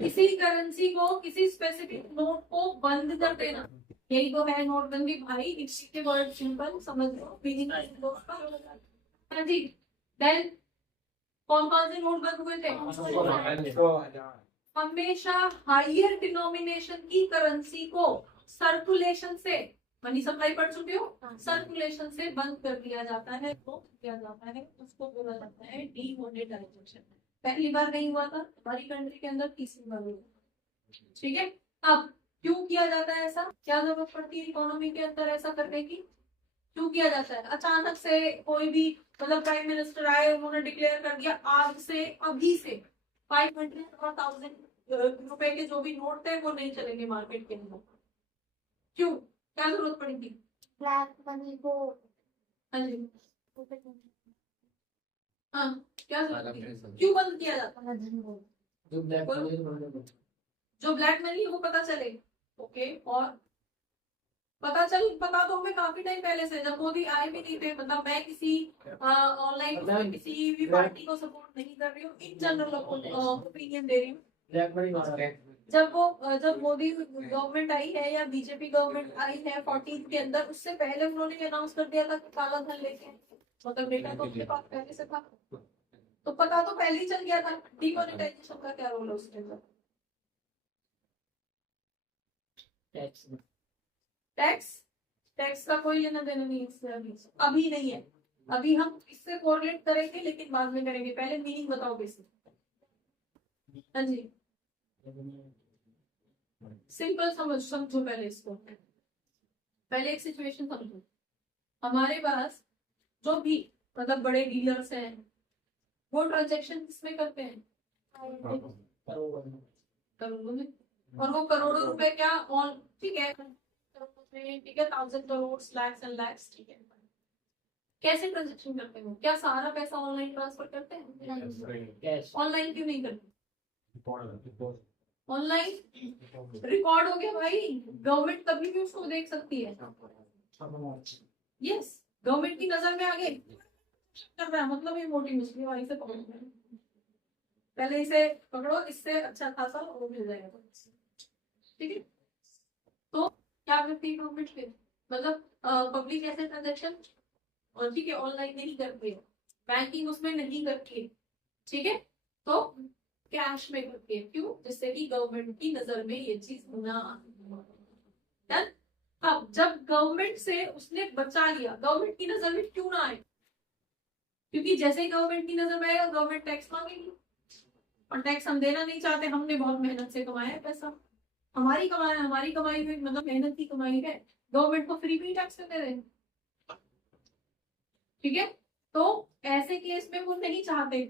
किसी करेंसी को, किसी स्पेसिफिक नोट को बंद कर देना, यही तो है नोटबंदी भाई। इसके वर्ड सिंपल समझ लो, मीनिंग हाँ जी। देन कौन कौन से नोट बंद हुए थे? हमेशा हायर डिनोमिनेशन की करेंसी को सर्कुलेशन से, मनी सप्लाई पढ़ चुके हो, सर्कुलेशन से बंद कर दिया जाता है, तो किया जाता है, उसको बोला जाता है डीमोनेटाइजेशन। पहली बार नहीं हुआ था हमारी कंट्री के अंदर, तीसरी बार हुआ। ठीक है, अब क्यों किया जाता है ऐसा, क्या जरूरत पड़ती है इकोनॉमी के अंदर ऐसा करने की, क्यों किया जाता है? अचानक से कोई भी मतलब प्राइम मिनिस्टर आए, उन्होंने डिक्लेयर कर दिया आज से, अभी से 500 और 1000 रुपए के जो भी नोट थे वो नहीं चलेंगे मार्केट के अंदर। क्यों, क्या जरूरत पड़ेगी? ब्लैक मनी को, हाँ जी, हाँ क्या जरूरत थी? क्यों बंद किया जाता है? जो ब्लैक मनी वो पता चले। ओके, और पता तो हमें काफी टाइम पहले से, जब मोदी आए भी नहीं थे। मतलब मैं किसी ऑनलाइन किसी भी पार्टी को सपोर्ट नहीं कर रही हूँ, इन जनरल ओपिनियन दे रही हूँ। जब मोदी गवर्नमेंट आई है या बीजेपी गवर्नमेंट आई है 14 के अंदर, उससे पहले उन्होंने अनाउंस कर दिया था कि काला धन लेके आए। मतलब डेटा तो उनके पास पहले से था, तो पता तो पहले ही चल गया था। डीमोनेटाइजेशन का क्या रोल है उसके अंदर? टैक्स टैक्स का कोई लेना देना नहीं इससे, अभी नहीं है। अभी हम इससे कोरिलेट करेंगे, लेकिन बाद में करेंगे। पहले मीनिंग बताओ बेसिक। हाँ जी, सिंपल समझो पहले इसको। पहले एक सिचुएशन समझो, हमारे पास जो भी मतलब बड़े डीलर्स हैं, वो ट्रांजेक्शन किसमें करते हैं? करोड़ों में। और वो करोड़ों रुपए क्या ऑन, ठीक है, ठीक है, 1000 करोड़, लैक्स एंड लैक्स, ठीक है। कैसे ट्रांजेक्शन करते हैं? क्या सारा पैसा ऑनलाइन ट्रांसफर करते हैं? ऑनलाइन क्यों नहीं करते? ऑनलाइन रिकॉर्ड हो गया भाई, गवर्नमेंट कभी भी उसको देख सकती है। यस, गवर्नमेंट की नजर में आगे कर रहा है, मतलब ये मोटी मुश्किल भाई से पकड़ो, पहले इसे पकड़ो, इससे अच्छा खासा वो मिल जाएगा। ठीक है, तो क्या करती है गवर्नमेंट फिर, मतलब पब्लिक ऐसे ट्रांजेक्शन, और ठीक है ऑनलाइन नहीं करती है, बैंकिंग उसमें नहीं करती है, ठीक है, तो कैश में करती है। क्यों? जिससे कि गवर्नमेंट की नजर में ये चीज ना आए। अब जब गवर्नमेंट से उसने बचा लिया, गवर्नमेंट की नजर में क्यों ना आए? क्योंकि जैसे ही गवर्नमेंट की नजर में आएगा, गवर्नमेंट टैक्स मांगेगी, और टैक्स हम देना नहीं चाहते। हमने बहुत मेहनत से कमाया है पैसा, हमारी कमाई, हमारी कमाई में मतलब मेहनत की कमाई है, गवर्नमेंट को फ्री में टैक्स दे दें। ठीक है, तो ऐसे केस में वो नहीं चाहते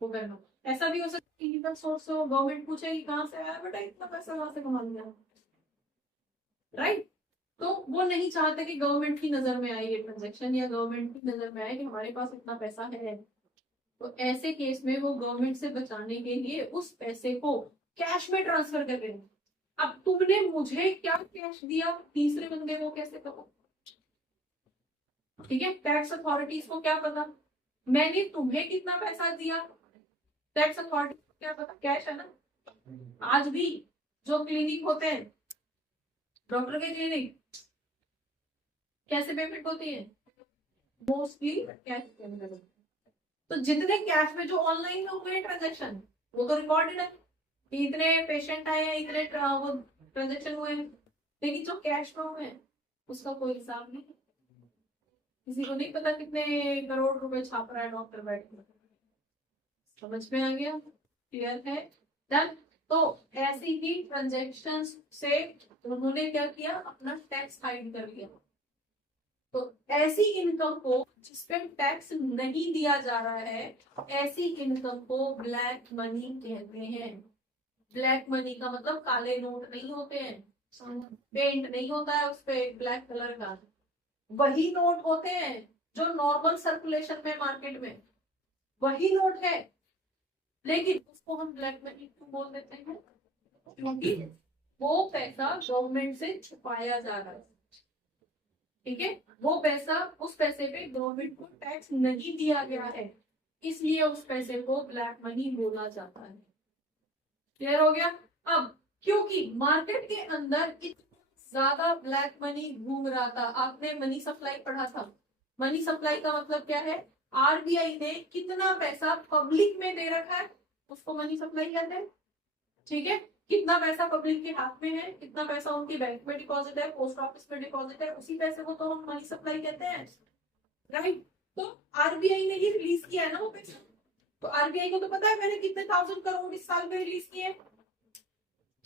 वो करना। ऐसा भी हो सकता है इनकम सोर्स हो, गवर्नमेंट पूछे कि कहाँ से आया बेटा इतना पैसा, कहाँ से कमा लिया, राइट? तो वो नहीं चाहते कि गवर्नमेंट की नजर में आए ये ट्रांजेक्शन, या गवर्नमेंट की नजर में आए कि हमारे पास इतना पैसा है। तो ऐसे केस में वो गवर्नमेंट से बचाने के लिए उस पैसे को कैश में ट्रांसफर कर रहे हैं। अब तुमने मुझे क्या कैश दिया, तीसरे बंदे को कैसे पता? ठीक है, टैक्स अथॉरिटीज को क्या पता मैंने तुम्हें कितना पैसा दिया? टैक्स अथॉरिटी को क्या पता? कैश है ना। आज भी जो क्लिनिक होते हैं, डॉक्टर के क्लिनिक, कैसे पेमेंट होती है? Mostly cash payment. तो जितने कैश में जो ऑनलाइन में हुए ट्रांजेक्शन, वो तो रिकॉर्डेड है कि इतने पेशेंट आए हैं, इतने वो ट्रांजेक्शन हुए हैं। लेकिन जो कैश में हुए हैं उसका कोई हिसाब नहीं, किसी को नहीं पता कितने करोड़ रुपए छाप रहा है डॉक्टर बैठ के। समझ में आ गया? क्लियर है? डन। तो ऐसी ही ट्रांजेक्शन से उन्होंने क्या किया, अपना टैक्स हाइड कर लिया। तो ऐसी इनकम को जिसपे टैक्स नहीं दिया जा रहा है, ऐसी इनकम को ब्लैक मनी कहते हैं। ब्लैक मनी का मतलब काले नोट नहीं होते हैं, पेंट नहीं होता है उस पे ब्लैक कलर का, वही नोट होते हैं जो नॉर्मल सर्कुलेशन में मार्केट में वही नोट है। लेकिन उसको हम ब्लैक मनी क्यों बोल देते हैं? क्योंकि वो पैसा गवर्नमेंट से छुपाया जा रहा है। ठीक है, वो पैसा, उस पैसे पे गवर्नमेंट को टैक्स नहीं दिया गया है, इसलिए उस पैसे को ब्लैक मनी बोला जाता है। क्लियर हो गया? अब क्योंकि मार्केट के अंदर इतना ज्यादा ब्लैक मनी घूम रहा था, आपने मनी सप्लाई पढ़ा था। मनी सप्लाई का मतलब क्या है? आरबीआई ने कितना पैसा पब्लिक में दे रखा है उसको मनी सप्लाई कहते हैं। ठीक है, कितना पैसा पब्लिक के हाथ में है, कितना पैसा उनके बैंक में डिपॉजिट है, पोस्ट ऑफिस में डिपॉजिट है, उसी पैसे को तो हम मनी सप्लाई कहते हैं, राइट? तो आरबीआई ने ही रिलीज किया है ना वो पैसा, तो आरबीआई को तो पता है मैंने कितने 1000 करोड़ इस साल में रिलीज किए।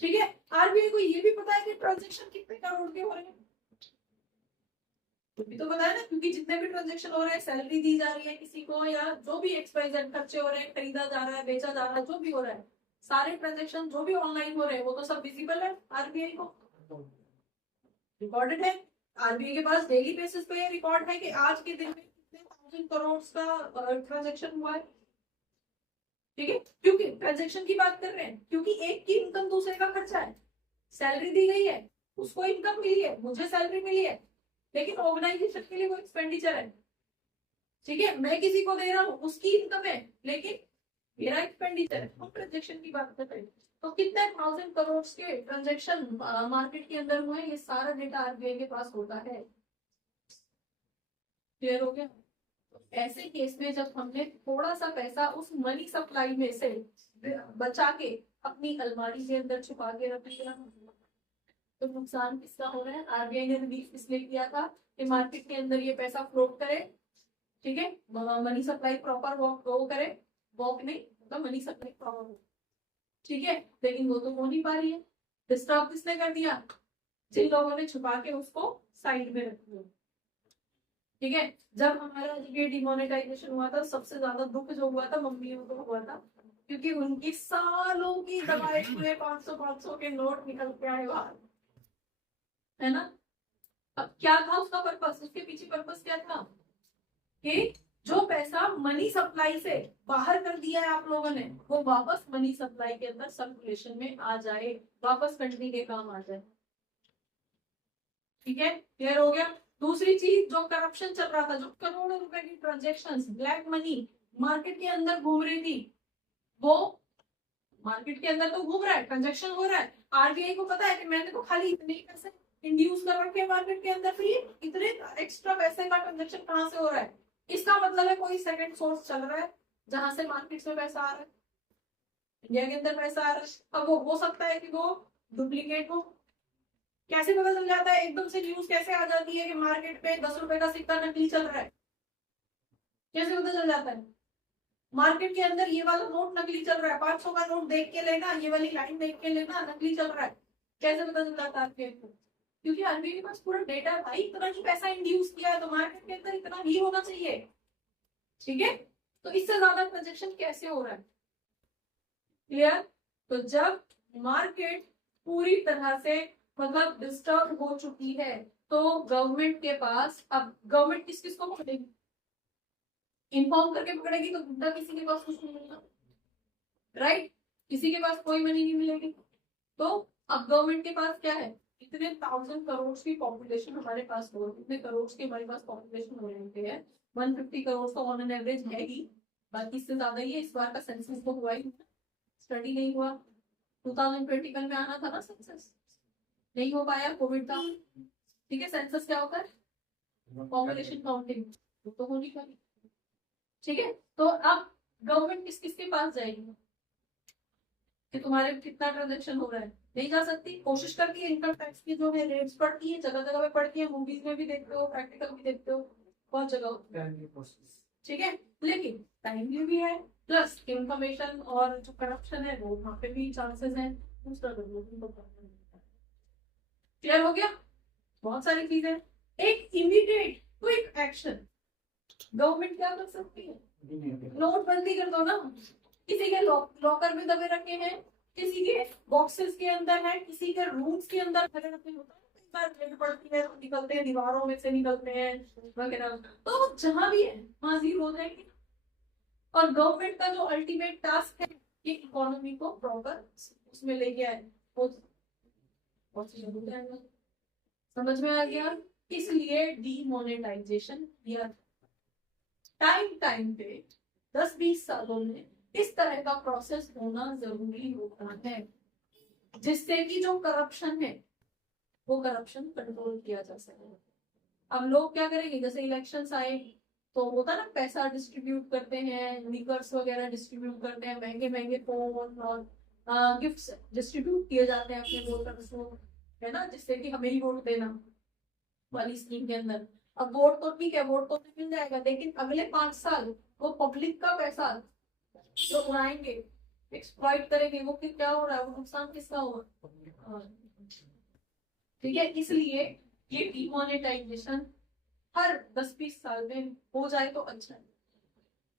ठीक है, आरबीआई को ये भी पता है कि ट्रांजेक्शन कितने करोड़ के हो रहे हैं, भी तो पता है ना, क्योंकि जितने भी ट्रांजेक्शन हो रहे हैं, सैलरी दी जा रही है किसी को, या जो भी एक्सवाइजेड खर्चे हो रहे हैं, खरीदा जा रहा है, बेचा जा रहा है, जो भी हो रहा है, सारे ट्रांजेक्शन जो भी ऑनलाइन हो रहे हैं वो तो सब विजिबल है आरबीआई को, रिकॉर्डेड है। आरबीआई के पास डेली बेसिस पे ये रिकॉर्ड है कि आज के दिन में कितने 1000 करोड़ का ट्रांजेक्शन हुआ है। ठीक है, क्योंकि ट्रांजेक्शन की बात कर रहे हैं, क्योंकि एक की इनकम दूसरे का खर्चा है। सैलरी दी गई है, उसको इनकम मिली है, मुझे सैलरी मिली है, लेकिन ऑर्गेनाइजेशन के लिए वो एक्सपेंडिचर है। ठीक है, मैं किसी को दे रहा हूँ, उसकी इनकम है, लेकिन मेरा एक्सपेंडिचर है। हम ट्रांजेक्शन की बात कर रहे हैं, तो कितने 1000 करोड़ के ट्रांजेक्शन मार्केट के अंदर हुए, ये सारा डेटा आरबीआई के पास होता है। क्लियर हो गया? ऐसे केस में जब हमने थोड़ा सा पैसा उस मनी सप्लाई में से बचा के अपनी अलमारी के अंदर छुपा के रख लिया, तो नुकसान किसका हो रहा है? आरबीआई ने रिलीज इसलिए किया था कि मार्केट के अंदर ये पैसा फ्लोट करे। ठीक है, मनी सप्लाई प्रॉपर वो करे, वॉक नहीं तो मनी सप्लाई प्रॉपर हो। ठीक है, लेकिन वो तो हो नहीं पा रही है। डिस्टर्ब किसने कर दिया? जिन लोगों ने छुपा के उसको साइड में रख दिया। ठीक है, जब हमारा ये डिमोनेटाइजेशन हुआ था, सबसे ज्यादा दुख जो हुआ था मम्मियों को हुआ था, क्योंकि उनकी सालों की दवाई हुए 500 के नोट निकल के आए बाहर, है ना? अब क्या था उसका पर्पस? उसके पीछे पर्पस क्या था कि जो पैसा मनी सप्लाई से बाहर कर दिया है आप लोगों ने, वो वापस मनी सप्लाई के अंदर सर्कुलेशन में आ जाए, वापस कंट्री के काम आ जाए। ठीक है, क्लियर हो गया? दूसरी चीज, जो करप्शन चल रहा था, जो करोड़ों रुपए की ट्रांजेक्शन ब्लैक मनी मार्केट के अंदर घूम रही थी, वो मार्केट के अंदर तो घूम रहा है, ट्रांजेक्शन हो रहा है, आरबीआई को पता है कि मैंने तो खाली इतने ही पैसे इंड्यूस कर रखे हैं मार्केट के अंदर, फिर इतने एक्स्ट्रा पैसे का ट्रांजेक्शन कहाँ से हो रहा है? इसका मतलब है कोई सेकंड सोर्स चल रहा है जहां से मार्केट में पैसा आ रहा है, इंडिया के अंदर पैसा आ रहा है। अब वो हो सकता है कि वो डुप्लीकेट हो। कैसे पता चल जाता है? एकदम से न्यूज कैसे आ जाती है कि मार्केट पे 10 रुपए का सिक्का नकली चल रहा है? कैसे पता चल जाता है? मार्केट के अंदर ये वाला नोट नकली चल रहा है, 500 का नोट देख के लेना, ये वाली लाइन देख के लेना, नकली चल रहा है। कैसे पता चल जाता है आपके? क्योंकि आरबीआई के पास पूरा डेटा है भाई, इतना ही पैसा इंड्यूस किया है तो मार्केट के अंदर इतना ही होना चाहिए। ठीक है, तो इससे ज्यादा ट्रांजेक्शन कैसे हो रहा है? क्लियर? तो जब मार्केट पूरी तरह से मतलब डिस्टर्ब हो चुकी है, तो गवर्नमेंट के पास, अब गवर्नमेंट किस किस को पकड़ेगी? इन्फॉर्म करके पकड़ेगी तो गुंडा किसी के पास कुछ नहीं मिलेगा, राइट? किसी के पास कोई मनी नहीं मिलेगी। तो अब गवर्नमेंट के पास क्या है? इतने 1000 करोड़ की पॉपुलेशन हमारे पास हो, इतने करोड़ की हमारे पास पॉपुलेशन हो रही है, 150 करोड़ तो ऑन एन एवरेज है ही, बाकी इससे ज्यादा ही है। इस बार का सेंसस तो हुआ ही, स्टडी नहीं हुआ। 2021 में आना था ना सेंसस, नहीं हो पाया, कोविड था। ठीक है, सेंसस क्या होता है? पॉपुलेशन काउंटिंग, वो तो होनी पाई। ठीक है, तो अब गवर्नमेंट किस किस के पास जाएगी कि तुम्हारे कितना ट्रांजेक्शन हो रहा है? नहीं जा सकती। कोशिश करती है, इनकम टैक्स की जो है रेट्स पढ़ती है, जगह जगह पे पढ़ती है, मूवीज में भी देखते हो, प्रैक्टिकल भी देखते हो, बहुत जगह। ठीक है, लेकिन टाइमली भी है, प्लस इंफॉर्मेशन और जो करप्शन है वो वहाँ पे भी चांसेस है। क्लियर हो गया? बहुत सारी चीजें। एक इमीडिएट क्विक एक्शन गवर्नमेंट क्या कर सकती है? नोटबंदी कर दो ना। किसी के लॉकर में दबे रखे हैं, किसी के बॉक्सेस के अंदर है, किसी के रूम्स के अंदर भरे रखे होता है, कई बार रेड पड़ती है, निकलते हैं, दीवारों में से निकलते हैं वगैरह, तो जहां भी है वहां जीरो हो जाएगी। और गवर्नमेंट का जो अल्टीमेट टास्क है कि इकोनॉमी को प्रॉपर उसमें लेके आए, समझ में आ गया? इसलिए डीमोनेटाइजेशन किया, टाइम टाइम पे 10-20 सालों में इस तरह का प्रोसेस होना जरूरी होता है, जिससे कि जो करप्शन है वो करप्शन कंट्रोल किया जा सके। अब लोग क्या करेंगे, जैसे इलेक्शंस आए तो होता है ना, पैसा डिस्ट्रीब्यूट करते हैं, निकर्स वगैरह डिस्ट्रीब्यूट करते हैं, महंगे महंगे फोन और गिफ्ट्स डिस्ट्रीब्यूट किए जाते हैं अपने वोटर्स को, है ना, जिससे कि हमें ही वोट देना वाली स्कीम के अंदर। अब वोट तो ठीक है, वोट तो मिल जाएगा, लेकिन अगले 5 साल वो पब्लिक का पैसा जो उड़ाएंगे, एक्सप्लॉइट करेंगे, वो क्या हो रहा है, वो नुकसान किसका होगा? ठीक है, इसलिए ये डिमोनेटाइजेशन हर 10-20 साल में हो जाए तो अच्छा है।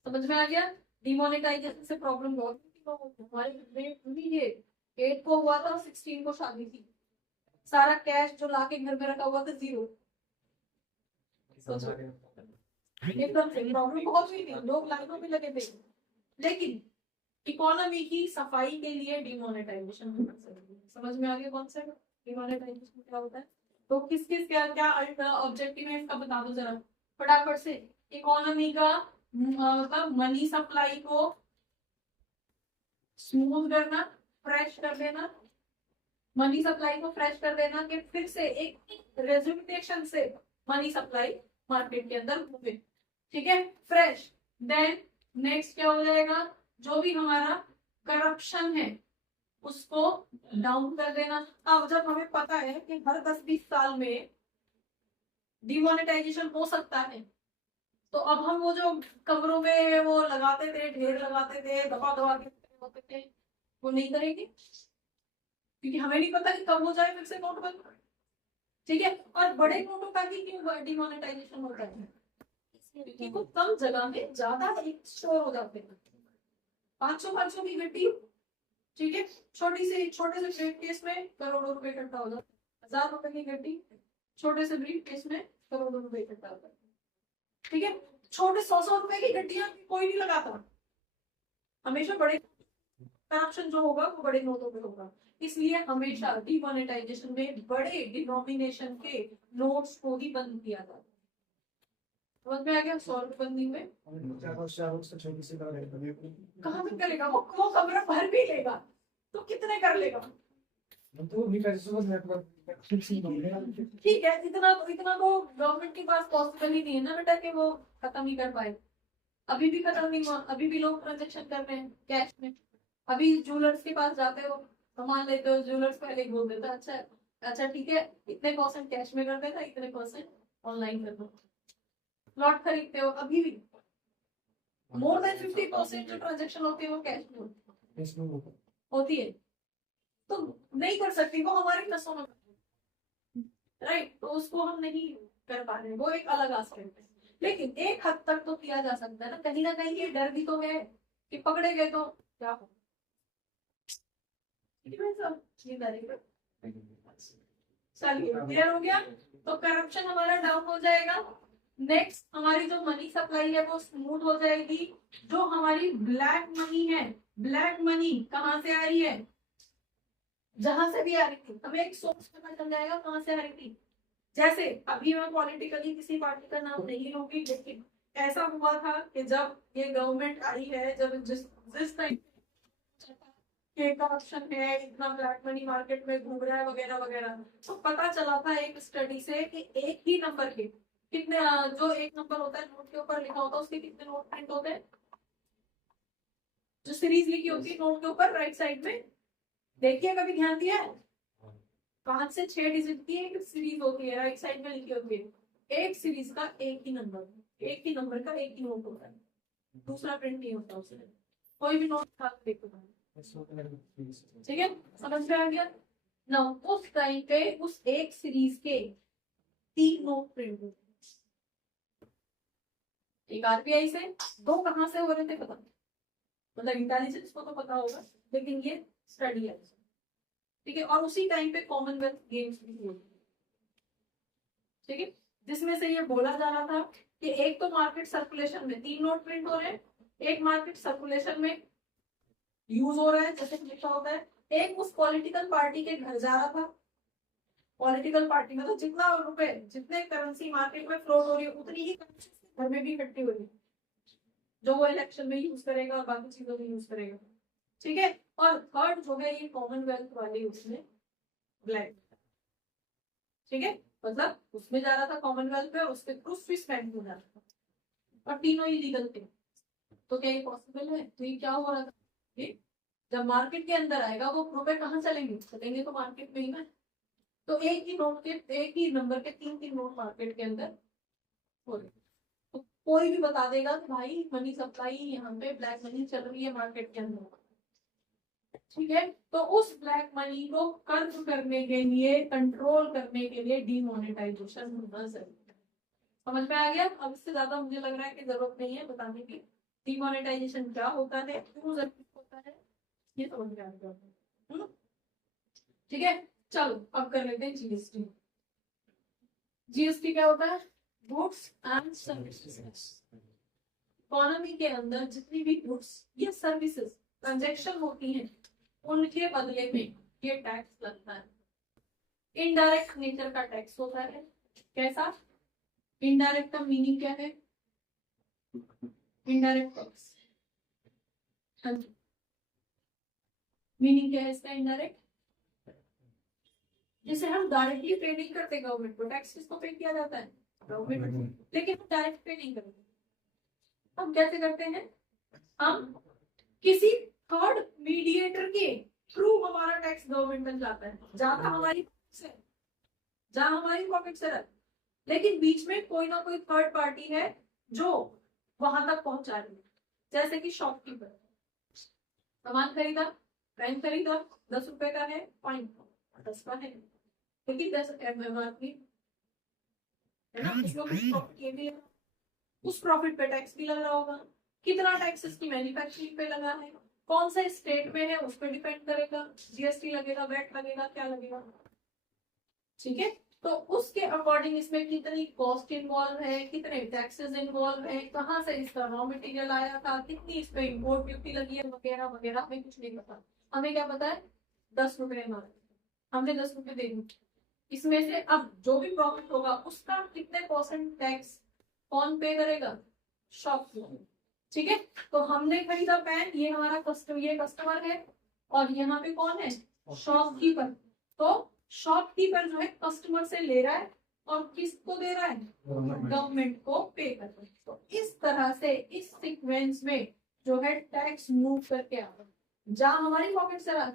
समझ में आ गया? डिमोनेटाइजेशन से प्रॉब्लम बहुत हमारे ये 8 को हुआ था, 16 को शादी थी, सारा कैश जो लाके घर में रखा हुआ था 0। एकदम से प्रॉब्लम बहुत हुई थी, लोग लाइनों में लगे थे। लेकिन इकोनॉमी की सफाई के लिए डिमोनेटाइजेशन होना जरूरी है। समझ में आ गया कॉन्सेप्ट डिमोनेटाइजेशन क्या होता है? तो किस किस क्या क्या ऑब्जेक्टिव है इसका बता दो जरा फटाफट से। इकोनॉमी का मतलब मनी सप्लाई को स्मूथ करना, फ्रेश कर देना, मनी सप्लाई को फ्रेश कर देना, कि फिर से एक रेजुमिनेशन से मनी सप्लाई मार्केट के अंदर घूमे। ठीक है, फ्रेश। देन नेक्स्ट क्या हो जाएगा, जो भी हमारा करप्शन है उसको डाउन कर देना। अब जब हमें पता है कि हर 10-20 साल में डिमोनेटाइजेशन हो सकता है, तो अब हम वो जो कमरों में वो लगाते थे, ढेर लगाते थे, दबा दबा के होते थे, वो नहीं करेंगे, क्योंकि हमें नहीं पता कि कब हो जाए फिर से नोटबंद। ठीक है, और बड़े नोटों का भी क्यों डिमोनेटाइजेशन होता है, क्योंकि वो कम जगह में ज्यादा स्टोर हो जाते हैं। 500 की गड्डी, ठीक है, छोटे से ब्रीफ केस में करोड़ों रुपए इकट्ठा हो जाता है। 1000 रुपए की गड्डी छोटे से ब्रीफ केस में करोड़ों रुपए इकट्ठा होता है। ठीक है, छोटे 100 रुपए की गड्डियां कोई नहीं लगाता, हमेशा बड़े करप्शन जो होगा वो बड़े नोटों में होगा। इसलिए हमेशा डिमोनेटाइजेशन में बड़े डिनोमिनेशन के नोट्स को ही बंद किया जाता है। समझ में आ गया? 100 रुपए बंदी में कहाँ से करेगा वो कमरा भर भी लेगा तो कितने कर लेगा? ठीक है, इतना तो गवर्नमेंट के पास पॉसिबल ही नहीं है ना बेटा कि वो खत्म ही कर पाए। अभी भी खत्म नहीं हुआ, अभी भी लोग ट्रांजेक्शन कर रहे हैं कैश में। अभी ज्वेलर्स के पास जाते हो, सामान लेते हो, ज्वेलर्स पहले ही बोल देता अच्छा अच्छा ठीक है, इतने % कैश में कर देता, इतने % ऑनलाइन कर दो। प्लॉट खरीदते हो, अभी भी मोर देन 50% जो ट्रांजेक्शन होती है वो कैश में होती है, तो नहीं कर सकती, वो हमारी नसों में, राइट? तो उसको हम नहीं कर पा रहे, वो एक अलग आस्पेक्ट है। लेकिन एक हद तक तो किया जा सकता है ना कहीं ये डर भी तो है कि पकड़े गए तो क्या हो। चलिए क्लियर हो गया, तो करप्शन हमारा डाउन हो जाएगा। नेक्स्ट हमारी जो मनी सप्लाई है वो स्मूथ हो जाएगी। जो हमारी ब्लैक मनी है, ब्लैक मनी कहाँ से आ रही है, जहां से भी आ रही थी हमें एक सोर्स पता चल जाएगा कहाँ से आ रही थी। जैसे अभी मैं पॉलिटिकली किसी पार्टी का नाम नहीं लूंगी, लेकिन ऐसा हुआ था कि जब ये गवर्नमेंट आई है, जब जिस टाइम करप्शन है, इतना ब्लैक मनी मार्केट में घूम रहा है वगैरह वगैरह, तो पता चला था एक स्टडी से कि एक ही नंबर के कितने, जो एक नंबर होता है नोट के ऊपर लिखा होता है उसके कितने नोट प्रिंट होते हैं, जो सीरीज लिखी होती है नोट के ऊपर राइट साइड में, देखिए कभी ध्यान दिया है? 5 से 6 डिजिट की एक सीरीज होती है, राइट साइड में लिखी होती है। एक सीरीज का एक ही नंबर का एक ही नोट होता है, दूसरा प्रिंट नहीं होता उसमें, कोई भी नोट देखो। ठीक है, समझ में आ गया ना? उस टाइम पे उस एक सीरीज के 3 नोट प्रिंट होते, एक आरबीआई से, 2 कहां से हो रहे थे पता, मतलब इंटेलिजेंस को तो पता होगा, लेकिन ये स्टडी है। ठीक है, और उसी टाइम पे कॉमनवेल्थ गेम्स भी हुए, ठीक है, जिसमें से ये बोला जा रहा था कि एक तो मार्केट सर्कुलेशन में 3 नोट प्रिंट हो रहे हैं, एक मार्केट सर्कुलेशन में यूज हो रहा है जैसे लिखा होता है, एक उस पॉलिटिकल पार्टी के घर जा रहा था। पॉलिटिकल पार्टी में तो जितना रुपए, जितने करेंसी मार्केट में फ्लोट हो रही है उतनी ही करेंसी घर में भी इकट्ठी हो रही है, जो वो इलेक्शन में यूज करेगा और बाकी चीजों में यूज करेगा, ठीक है। और थर्ड जो है ये कॉमनवेल्थ वाले उसमें ब्लैक, ठीक है, मतलब उसमें जा रहा था कॉमनवेल्थ में, उसके थ्रू स्विस बैंक हो रहा था, और तीनों ही लीगल थे। तो क्या ये पॉसिबल है? तो ये क्या हो रहा था, ये जब मार्केट के अंदर आएगा वो रुपए कहाँ चलेंगे, चलेंगे तो मार्केट में ही ना। तो एक ही नोट के, एक ही नंबर के तीन तीन नोट मार्केट के अंदर हो रहे, तो कोई भी बता देगा कि भाई मनी सप्लाई यहाँ पे ब्लैक मनी चल रही है मार्केट के अंदर, ठीक है। तो उस ब्लैक मनी को कर्व करने के लिए, कंट्रोल करने के लिए डीमोनेटाइजेशन होना जरूरी है। समझ में आ गया? अब इससे ज्यादा मुझे लग रहा है कि जरूरत नहीं है बताने की डीमोनेटाइजेशन क्या होता है, क्यों जरूरी होता है, ये समझ में आ गया, ठीक है। चलो अब कर लेते हैं जीएसटी। जीएसटी क्या होता है? Goods and services. इकोनॉमी के अंदर जितनी भी गुड्स या सर्विसेज ट्रांजैक्शन होती हैं उनके बदले में ये टैक्स लगता है। इनडायरेक्ट नेचर का टैक्स होता है। कैसा? इनडायरेक्ट का मीनिंग क्या है? इनडायरेक्ट टैक्स, हाँ जी, मीनिंग क्या है इसका? इनडायरेक्ट, जैसे हम डायरेक्टली पे नहीं करते गवर्नमेंट को, टैक्स किसको पे किया जाता है? गवर्नमेंट को, लेकिन हम डायरेक्ट पे नहीं करते। हम कैसे करते हैं? हम किसी थर्ड मीडिएटर के थ्रू हमारा टैक्स गवर्नमेंट तक जाता है, ज्यादा हमारी से, जहां हमारी पॉकेट से रहता, लेकिन बीच में कोई ना कोई थर्ड पार्टी है जो वहां तक पहुंचा रही है। जैसे कि शॉपकीपर, सामान खरीदा, पेन खरीदा, 10 रुपए का है, फाइन 10 का है, लेकिन 10 MRP है ना, कुछ लोग प्रॉफिट ये भी, उस प्रॉफिट पे टैक्स भी लग रहा होगा। कितना टैक्स इसकी मैन्युफैक्चरिंग पे लगा है, कौन सा स्टेट में है उस पर डिपेंड करेगा, जीएसटी लगेगा, वैट लगेगा, क्या लगेगा, ठीक है। तो उसके अकॉर्डिंग इसमें कितनी कॉस्ट इन्वॉल्व है, कितने टैक्सेस इन्वॉल्व है, कहाँ से इसका रॉ मटेरियल आया था, कितनी इस पे इम्पोर्ट ड्यूटी लगी है, वगैरह वगैरह, हमें कुछ नहीं पता। हमें क्या पता है? 10 रुपए हमारे, हमने 10 रुपए दे दी, इसमें से अब जो भी प्रॉफिट होगा उसका कितने % टैक्स कौन पे करेगा? शॉपकीपर, ठीक है। तो हमने खरीदा पेन, ये हमारा कस्टमर है, और यहाँ पे कौन है? शॉपकीपर। तो शॉपकीपर जो है कस्टमर से ले रहा है और किसको दे रहा है? गवर्नमेंट को पे कर रहा है। तो इस तरह से इस सीक्वेंस में जो है टैक्स मूव करके आ रहा है, जहां हमारी पॉकेट से रहा।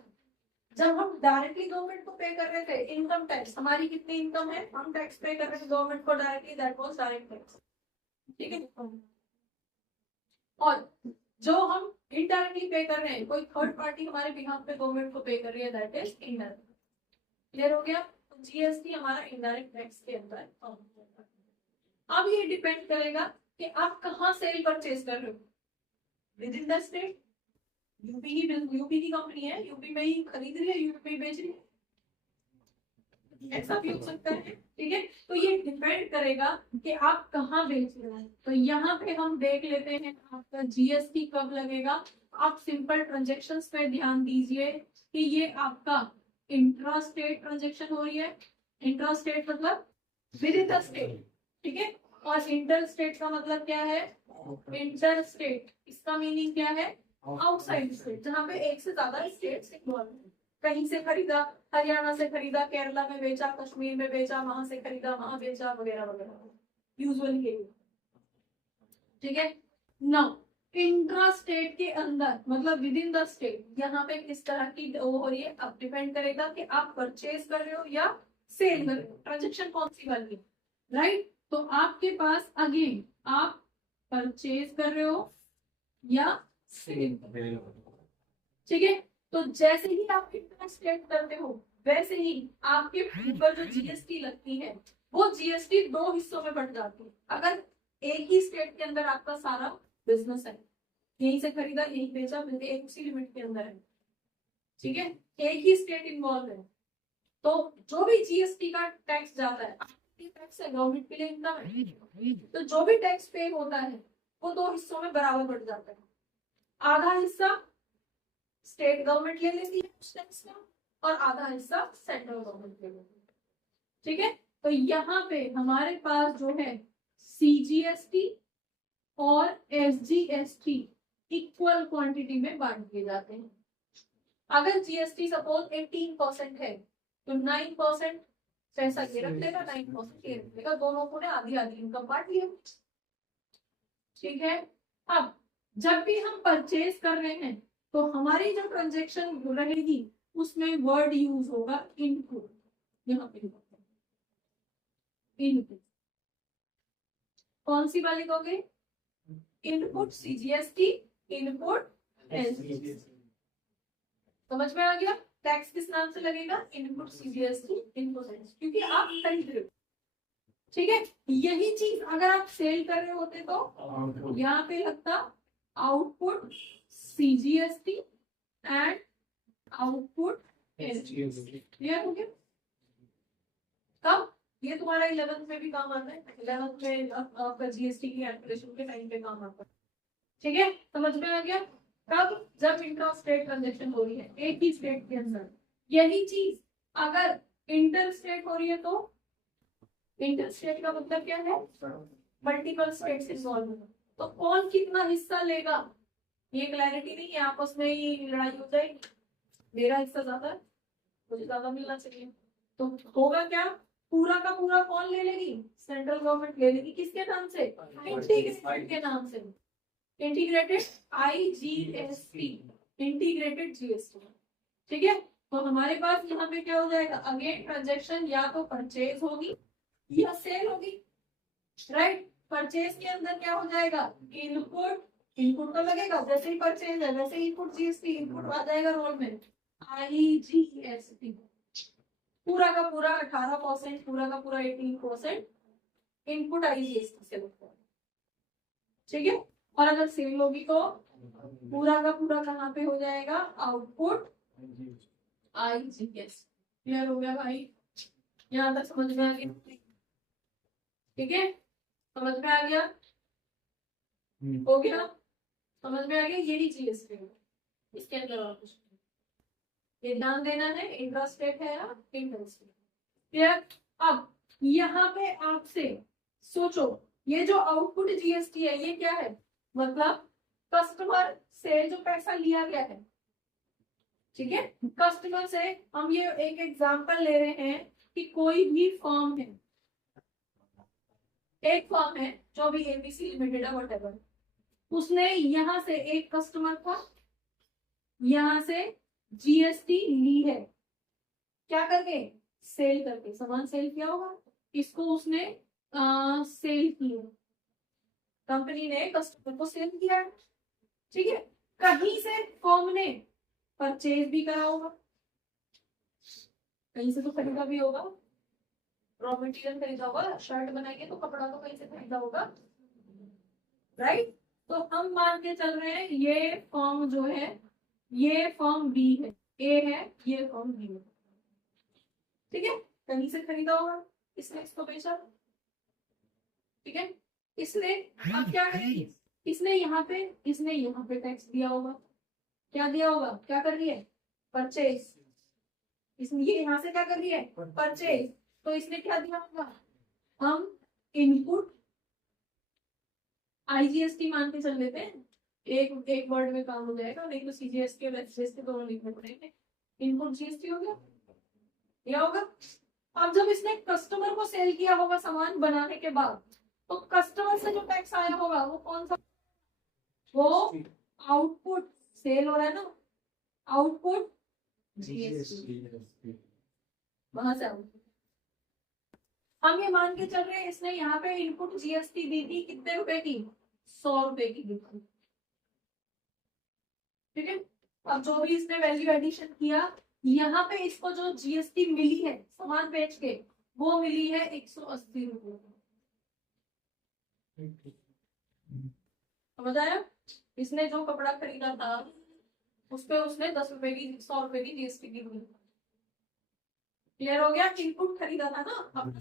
जब हम डायरेक्टली गवर्नमेंट को पे कर रहे थे इनकम टैक्स, हमारी कितनी इनकम है, हम टैक्स पे कर रहे थे गवर्नमेंट को directly, that was direct tax, ठीक है। और जो हम इनडायरेक्टली पे कर रहे हैं, कोई थर्ड पार्टी हमारे बिहाफ पे गवर्नमेंट को पे कर रही है, दैट इज इनडायरेक्ट। क्लियर हो गया? तो जीएसटी हमारा इनडायरेक्ट टैक्स के अंदर। अब ये डिपेंड करेगा कि आप कहाँ सेल परचेज कर रहे हो, with in the state. UP की कंपनी है, यूपी में ही खरीद रही है, यूपी में बेच रही है, ऐसा भी हो सकता है, ठीक है। तो ये डिपेंड करेगा कि आप कहाँ बेच रहे हैं। तो यहाँ पे हम देख लेते हैं आपका जीएसटी कब लगेगा। आप सिंपल ट्रांजेक्शन्स पे ध्यान दीजिए कि ये आपका इंट्रा स्टेट ट्रांजेक्शन हो रही है। इंट्रा स्टेट मतलब विद इन द स्टेट, ठीक है। और इंटर स्टेट का मतलब क्या है? इंटर स्टेट, इसका मीनिंग क्या है? आउटसाइड स्टेट, जहाँ पे एक से ज्यादा स्टेट्स इन्वॉल्व है। कहीं से खरीदा, हरियाणा से खरीदा, केरला में बेचा, कश्मीर में बेचा, वहां से खरीदा, वहां बेचा, वगैरह वगैरह, यूजुअली ये, ठीक है। नाउ इंट्रा स्टेट के अंदर मतलब विद इन द स्टेट, यहाँ पे किस तरह की वो हो रही है, अब डिपेंड करेगा कि आप परचेज कर रहे हो या सेल कर रहे हो, ट्रांजेक्शन कौन सी वाली है, राइट। तो आपके पास अगेन आप परचेज कर रहे हो या सेल कर रहे हो, ठीक है। तो जैसे ही आप इंट्रा स्टेट करते हो वैसे ही आपके ऊपर जो जीएसटी लगती है वो जीएसटी 2 हिस्सों में बट जाती है। अगर एक ही स्टेट के अंदर आपका सारा बिजनेस है, यहीं से खरीदा यहीं बेचा, एक उसी लिमिट के अंदर है, ठीक है, एक ही स्टेट इन्वॉल्व है, तो जो भी जीएसटी का टैक्स जाता है, टैक्स है गवर्नमेंट के लिए इनकम है, तो जो भी टैक्स पे होता है वो 2 हिस्सों में बराबर बढ़ जाता है। आधा हिस्सा स्टेट गवर्नमेंट ले लेती है उस टैक्स का, और आधा हिस्सा सेंट्रल गवर्नमेंट ले लेती है, ठीक है। तो यहाँ पे हमारे पास जो है सीजीएसटी और SGST इक्वल क्वांटिटी में बांट दिए जाते हैं। अगर जीएसटी सपोज 18% है तो 9% पैसा ये रख लेगा, 9% ये रख लेगा, दोनों को ने आधी आधी इनकम बांट लिया। ठीक है। अब जब भी हम परचेज कर रहे हैं तो हमारी जो ट्रांजेक्शन रहेगी उसमें वर्ड यूज होगा इनपुट। यहाँ पे इनपुट कौन सी वाली कहोगे? Input CGST, input SGST. समझ में आ गया? टैक्स किस नाम से लगेगा? इनपुट सीजीएसटी, इनपुट एसजीएसटी, क्योंकि आप खरीद रहे हो। ठीक है। यही चीज अगर आप सेल कर रहे होते तो यहाँ पे लगता output CGST and output SGST. Clear हो गया? कब? ये तुम्हारा 11th में भी काम आता है। 11th में आपका जीएसटी की कैलकुलेशन के टाइम पे काम आता है। ठीक है, समझ में आ गया? कब? जब इंटर स्टेट ट्रांजेक्शन हो रही है एक ही स्टेट के अंदर। यही चीज अगर इंटर स्टेट हो रही है तो इंटर स्टेट का मतलब क्या है? Multiple states involve. तो कौन कितना हिस्सा लेगा ये क्लैरिटी नहीं है, आपस में ही लड़ाई हो जाएगी। मेरा हिस्सा ज्यादा है, मुझे ज्यादा मिलना चाहिए। तो होगा क्या? पूरा का पूरा कौन ले लेगी? सेंट्रल गवर्नमेंट ले लेगी। किसके नाम से? इंटीग्रेटेड के नाम से। Integrated IGST, integrated GST. ठीक है। तो हमारे पास यहाँ पे क्या हो जाएगा? अगेन ट्रांजेक्शन या तो परचेज होगी या सेल होगी। राइट। परचेज के अंदर क्या हो जाएगा? इनपुट, इनपुट तो लगेगा, जैसे ही परचेज है वैसे ही इनपुट जीएसटी, इनपुट आ जाएगा रोल में आईजीएसटी। पूरा का पूरा 18%, पूरा का पूरा 18% इनपुट आईजीएसटी से लगता है। ठीक है। और अगर सेल होगी तो पूरा का पूरा कहाँ पे हो जाएगा? Output IGST. क्लियर हो गया भाई? यहाँ तक समझ में आ गया? ठीक है, समझ में आ गया? हो गया? समझ में आ गया? यही जीएसटी है, इसके अंदर और कुछ ये ध्यान देना है। इंट्रास्टेट है या इंटरस्टेट। क्लियर? अब यहाँ पे आपसे सोचो, ये जो आउटपुट जीएसटी है ये क्या है? मतलब कस्टमर से जो पैसा लिया गया है। ठीक है। कस्टमर से हम ये एक एग्जांपल ले रहे हैं कि कोई भी फर्म है, एक फर्म है जो भी एबीसी लिमिटेड है व्हाटएवर, उसने यहां से एक कस्टमर का यहां से जीएसटी ली है। क्या करके? सेल करके। सामान सेल किया होगा, इसको उसने सेल किया, कंपनी ने कस्टमर को सेल किया है। ठीक है। कहीं से फर्म ने परचेज भी करा होगा, कहीं से तो खरीदा भी होगा, रॉ मटेरियल खरीदा होगा, शर्ट बनाएंगे तो कपड़ा तो कहीं से खरीदा होगा। राइट। तो हम मान के चल रहे हैं ये फर्म जो है, ये फर्म बी है, ए है, ये फर्म बी है। ठीक है। कहीं से खरीदा होगा, इसने इसको बेचा। ठीक है। इसने अब क्या करेगी? इसने यहाँ पे टैक्स दिया होगा। क्या दिया होगा? क्या कर रही है? परचेज। इसने ये यहाँ से क्या कर रही है? परचेज। तो इसने क्या दिया होगा? हम इनपुट आईजीएसटी मान के चल लेते हैं, एक वर्ड में काम हो जाएगा, नहीं तो सीजीएसटी और एसजीएसटी दोनों लिखने पड़ेंगे। इनपुट जीएसटी हो गया, क्या होगा? अब जब इसने कस्टमर को सेल किया होगा सामान बनाने के बाद, तो कस्टमर से जो टैक्स आया होगा वो कौन सा? वो आउटपुट। सेल हो रहा है ना, आउटपुट जीएसटी वहां से आउटपुट। हम ये मान के चल रहे हैं इसने यहाँ पे इनपुट जीएसटी दी थी कितने रुपए की? 100 रुपए की दी थी। ठीक है। अब जो भी इसने वैल्यू एडिशन किया, यहाँ पे इसको जो जीएसटी मिली है सामान बेच के, वो मिली है 180 रुपए। समझ आया? इसने जो कपड़ा खरीदा था उस पे उसने 10 रुपए की 100 रुपए की जीएसटी की दी। क्लियर हो गया? इनपुट खरीदा था ना, अब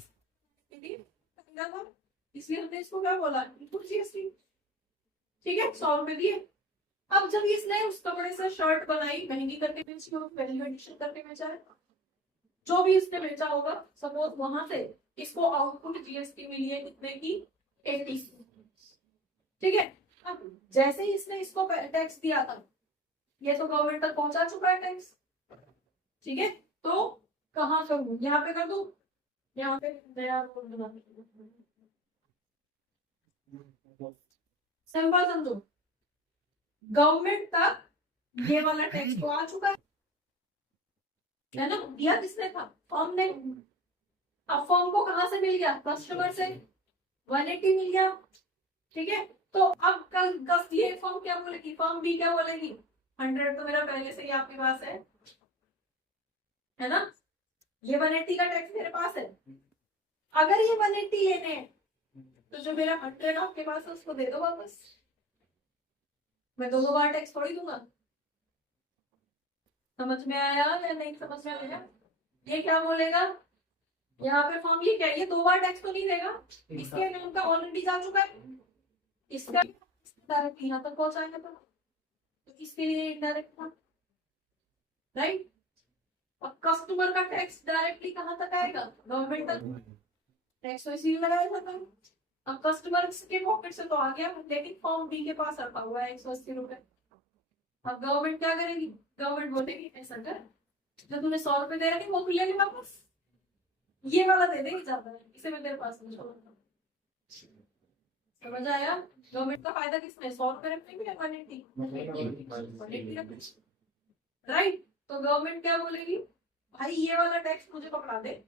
खरीदा था, इसलिए हमने इसको क्या बोला? Input GST. ठीक है। 100 रुपए दिए। अब जब इसने उस कपड़े से शर्ट बनाई, महंगी करके बेची हो, वैल्यू एडिशन करके बेचा है, जो भी इसने बेचा होगा, सपोज वहां से इसको आउटपुट जीएसटी मिली है कितने की? 80। ठीक है। अब जैसे ही इसने इसको टैक्स दिया था, ये तो गवर्नमेंट तक पहुंचा चुका है टैक्स, ठीक है। तो कहाँ करूँ, यहाँ पे कर दूं, यहाँ पे नया सिंपल समझो, गवर्नमेंट तक ये वाला टैक्स तो आ चुका है ना, दिया किसने था, फर्म ने। अब फर्म को कहाँ से मिल गया, कस्टमर से 180 मिल गया, ठीक है। तो अब कल ये फर्म क्या बोलेगी, फर्म बी क्या बोलेगी, 100 तो मेरा पहले से ही आपके पास है ना, ये 180 का टैक्स मेरे पास है। अगर ये 180 लेने तो जो मेरा 100 आपके पास है उसको दे दो वापस, मैं दोनों बार टैक्स थोड़ी दूंगा। समझ में आया या नहीं समझ में आया, ये क्या बोलेगा, यहाँ पे फॉर्म ये क्या, ये 2 बार टैक्स तो नहीं देगा, इसके नाम का ऑलरेडी जा चुका है, इसका डायरेक्ट यहाँ तक पहुंचाएगा तो इसके लिए इनडायरेक्ट था, राइट। अब कस्टमर का टैक्स डायरेक्टली कहाँ तक आएगा, गवर्नमेंट तक, टैक्स तो इसी में लगाया था। अब कस्टमर के पॉकेट से तो आ गया, लेकिन फॉर्म बी के पास रखा हुआ है 180 रुपए। अब गवर्नमेंट क्या करेगी, गवर्नमेंट बोलेगी ऐसा कर, जो तूने 100 रुपए दे रखे वो तू ले ले वापस, ये वाला दे देगी ज्यादा, इसे मैं तेरे पास नहीं छोड़ूंगा। समझ आया, गवर्नमेंट का फायदा किसमें, 100 रुपए रखने में या 180 रखने, राइट। तो गवर्नमेंट क्या बोलेगी, भाई ये वाला टैक्स मुझे पकड़ा दे,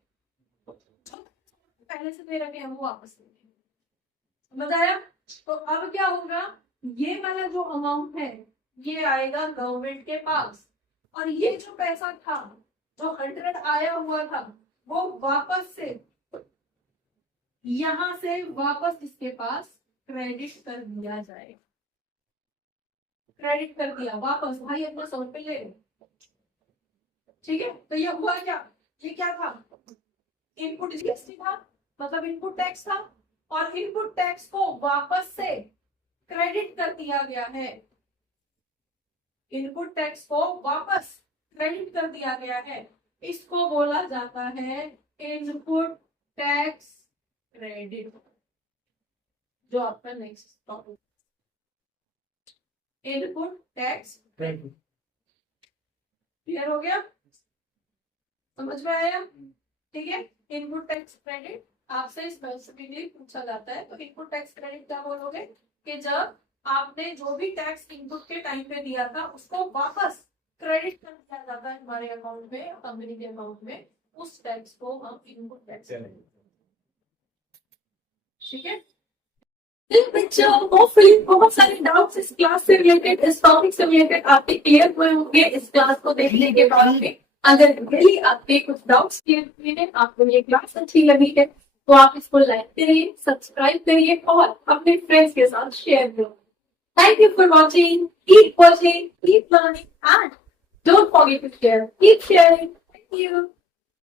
पहले से दे रखे हैं वो वापस दे। समझ आया। तो अब क्या होगा, ये वाला जो अमाउंट है ये आएगा गवर्नमेंट के पास, और ये जो पैसा था जो 100 आया हुआ था वो वापस से यहां से वापस इसके पास क्रेडिट कर दिया जाएगा, क्रेडिट कर दिया वापस, भाई अपना 100 रुपए ले, ठीक है। तो ये हुआ क्या, ये क्या था, इनपुट जीएसटी था, मतलब इनपुट टैक्स था, और इनपुट टैक्स को वापस से क्रेडिट कर दिया गया है, इनपुट टैक्स को वापस क्रेडिट कर दिया गया है, इसको बोला जाता है इनपुट टैक्स क्रेडिट, जो आपका next topic, input tax credit. Clear हो गया, समझ में आया, ठीक है। इनपुट टैक्स क्रेडिट आपसे स्पेसिफिकली पूछा जाता है, तो इनपुट टैक्स क्रेडिट क्या बोलोगे, कि जब आपने जो भी टैक्स इनपुट के टाइम पे दिया था उसको वापस क्रेडिट कर दिया जाता है हमारे अकाउंट में या कंपनी के अकाउंट में, उस टैक्स को हम इनपुट टैक्स, ठीक है। बच्चों होपफुली बहुत सारे डाउट्स इस क्लास से रिलेटेड, इस टॉपिक से रिलेटेड आपके क्लियर हुए होंगे इस क्लास को देखने के बाद में। अगर रियली आपके कुछ डाउट्स क्लियर हुए हैं, आपको ये क्लास अच्छी लगी है, तो आप इसको लाइक करिए, सब्सक्राइब करिए और अपने फ्रेंड्स के साथ शेयर करिए। Thank you for watching. Keep watching, keep learning, and don't forget to share. Keep sharing. Thank you.